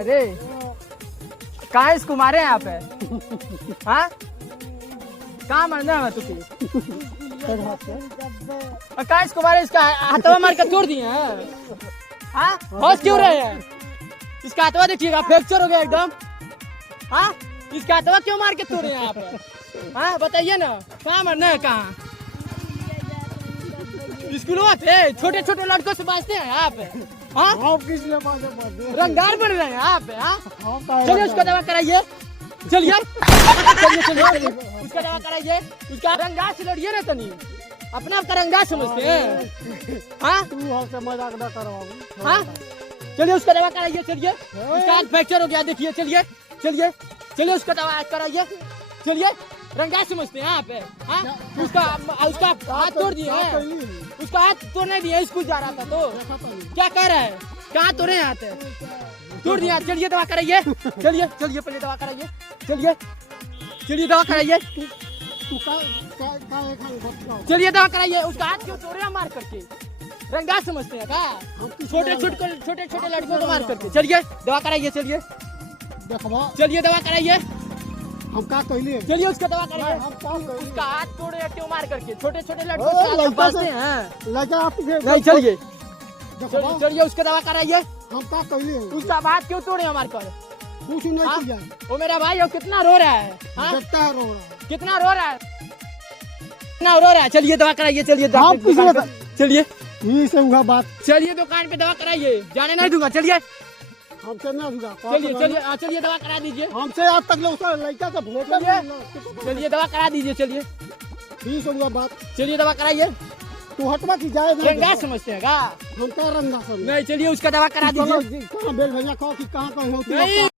ना रे? कहाँ इसको मारे हैं यहाँ पे? हाँ कहाँ मारना है तुझे? कहाँ इसको मारे? इसका हाथवा मार कर तोड़ दिए हैं। हाँ होश क्यों रहे हैं? इसका हाथवा देखिएगा फ्रैक्चर हो गया एकदम। हाँ इसका हाथवा क्यों मार के तोड़े हैं यहाँ पे? हाँ बताइए ना कहाँ मारना है? कहाँ स्कूलों से छोटे छोटे लड़कों से बाजते हैं यहाँ पे? हाँ रंगदार बन रहे हैं यहाँ पे। हाँ चलिए उसका दवा कराइए। चलिए चलिए चलिए उसका दवा कराइए। उसका रंगदार से लड़िए ना तनी। अपना आपका रंगदार समझते हैं? हाँ मजाक न करो। हाँ चलिए उसका दवा कराइए। चलिए उसका हाथ फ्रैक्चर हो गया देखिए। चलिए चलिए चलिए उसका दवा कराइए। चलिए रंगदार समझते हैं यहाँ पे? हाँ उसका हाथ तोड़ दिए हैं। उसका हाथ तोड़ने दिए स्कूल जा रहा था तो क्या कह रहा है? कहाँ तोड़े हैं हाथ? तोड़ दिया। चलिए दवा कराइए। चलिए चलिए पहले दवा कराइए। चलिए चलिए दवा कराइए। चलिए दवा कराइए। उसका हाथ क्यों तोड़े हैं मार करके? रंगदार समझते हैं क्या? छोटे छोटे लड़कों को मार करके। चलिए दवा कराइए। चलिए चलिए दवा कराइए। हम का कहलिए? चलिए उसका दवा कराइए। उसका हाथ तोड़े हैं क्यों मार करके? छोटे छोटे लड़कों को बाजते हैं। नहीं चलिए चलिए उसका दवा कराइए। हम का कहलिए? उसका हाथ क्यों तोड़े हैं मार कर? कुछ नहीं किया। वो मेरा भाई वो कितना रो रहा है? हाँ? कितना रो रहा है? कितना रो रहा है? कितना रो रहा है? चलिए दवा कराइए। चलिए चलिए ये से हुआ बात। चलिए दुकान पे दवा कराइए। जाने नहीं दूंगा। चलिए हमसे ना हुआ। चलिए चलिए चलिए दवा करा दीजिए। हमसे आज तक उसका लड़का से भोट। चलिए दवा करा दीजिए। चलिए ठीक हुआ बात। चलिए दवा कराइए। तू हटवा की जाए रंगा समझते हैं क्या? हम क्या रंगा समझ? नहीं चलिए उसका दवा करा दीजिए। कहाँ बेल भैया कहो कि कहाँ कहीं होती नहीं